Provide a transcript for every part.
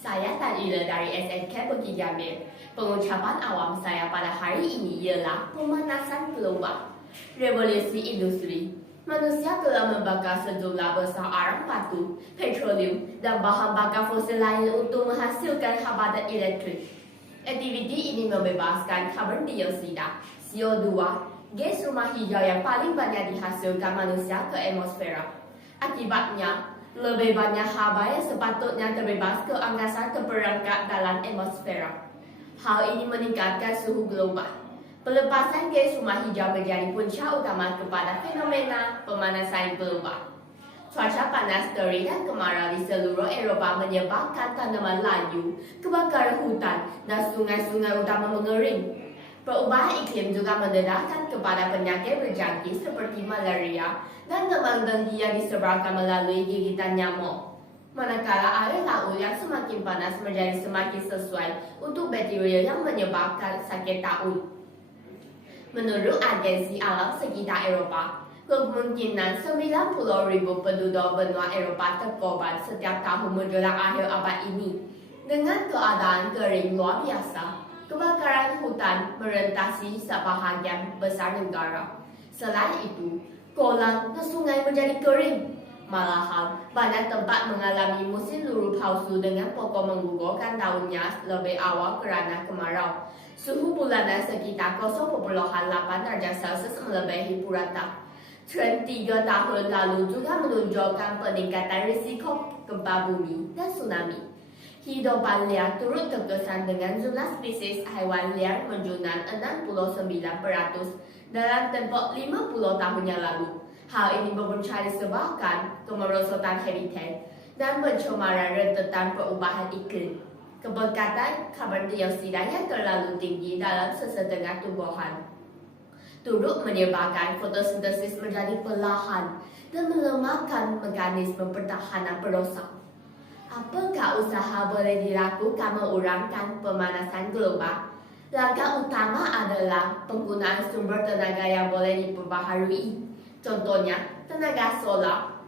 Saya Tan Ila dari SNK Bukit Jamil. Pengucapan awam saya pada hari ini ialah pemanasan global. Revolusi industri. Manusia telah membakar sejumlah besar arang batu, petroleum, dan bahan bakar fosil lain untuk menghasilkan hambatan elektrik. Aktiviti ini membebaskan karbon dioksida, CO2, gas rumah hijau yang paling banyak dihasilkan manusia ke atmosfera. Akibatnya, lebih banyak haba yang sepatutnya terbebas ke angkasa terperangkap dalam atmosfera. Hal ini meningkatkan suhu global. Pelepasan gas rumah hijau menjadi punca utama kepada fenomena pemanasan global. Cuaca panas, terik dan kemarau di seluruh Eropah menyebabkan tanaman layu, kebakaran hutan, dan sungai-sungai utama mengering. Perubahan iklim juga mendedahkan kepada penyakit berjangkit seperti malaria dan demam denggi yang disebarkan melalui gigitan nyamuk. Manakala air laut yang semakin panas menjadi semakin sesuai untuk bakteria yang menyebabkan sakit taun. Menurut Agensi Alam Sekitar Eropah, kemungkinan 90.000 penduduk benua Eropah terkorban setiap tahun menjelang akhir abad ini. Dengan keadaan kering luar biasa, kebakaran hutan merentasi sebahagian besar negara. Selain itu, kolam dan sungai menjadi kering. Malahan, banyak tempat mengalami musim luruh palsu dengan pokok menggugurkan daunnya lebih awal kerana kemarau. Suhu bulanan sekitar 0.8 darjah Celsius melebihi purata. Tren 3 tahun lalu juga menunjukkan peningkatan risiko gempa bumi dan tsunami. Hidupan liar turut terkesan dengan jumlah spesies haiwan liar menurun 69% dalam tempoh 50 tahun yang lalu. Hal ini berpunca disebabkan kemerosotan habitat dan pencemaran rentetan perubahan iklim. Kebekatan karbon dioksida yang terlalu tinggi dalam sesetengah tumbuhan turut menyebabkan fotosintesis menjadi perlahan dan melemahkan mekanisme pertahanan perosak. Apakah usaha boleh dilakukan mengurangkan pemanasan global? Langkah utama adalah penggunaan sumber tenaga yang boleh diperbaharui. Contohnya, tenaga solar,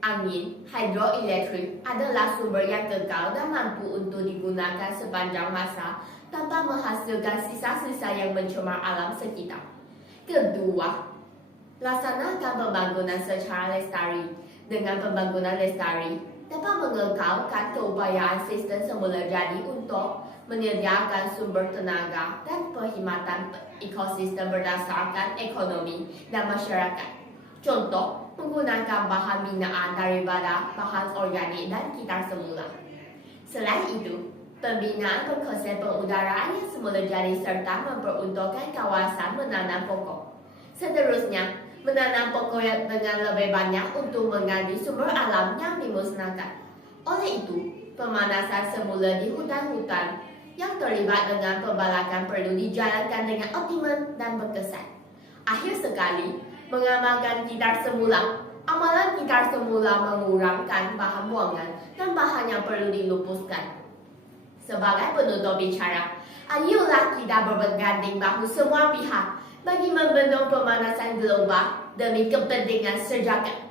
angin, hidroelektrik adalah sumber yang kekal dan mampu untuk digunakan sepanjang masa tanpa menghasilkan sisa-sisa yang mencemar alam sekitar. Kedua, laksanakan pembangunan secara lestari. Dengan pembangunan lestari, dapat mengekalkan keupayaan sistem semula jadi untuk menyediakan sumber tenaga dan perkhidmatan ekosistem berdasarkan ekonomi dan masyarakat. Contoh, menggunakan bahan binaan daripada bahan organik dan kitar semula. Selain itu, pembinaan berkonsep pengudaraan yang semula jadi serta memperuntukkan kawasan menanam pokok. Seterusnya, menanam pokok dengan lebih banyak untuk mengganti sumber alam yang dimusnahkan. Oleh itu, pemanasan semula di hutan-hutan yang terlibat dengan pembalakan perlu dijalankan dengan optimum dan berkesan. Akhir sekali, mengamalkan kitar semula. Amalan kitar semula mengurangkan bahan buangan dan bahan yang perlu dilupuskan. Sebagai penutup bicara, ayolah kita berganding bahu semua pihak bagi membendung pemanasan global demi kepentingan sejagat.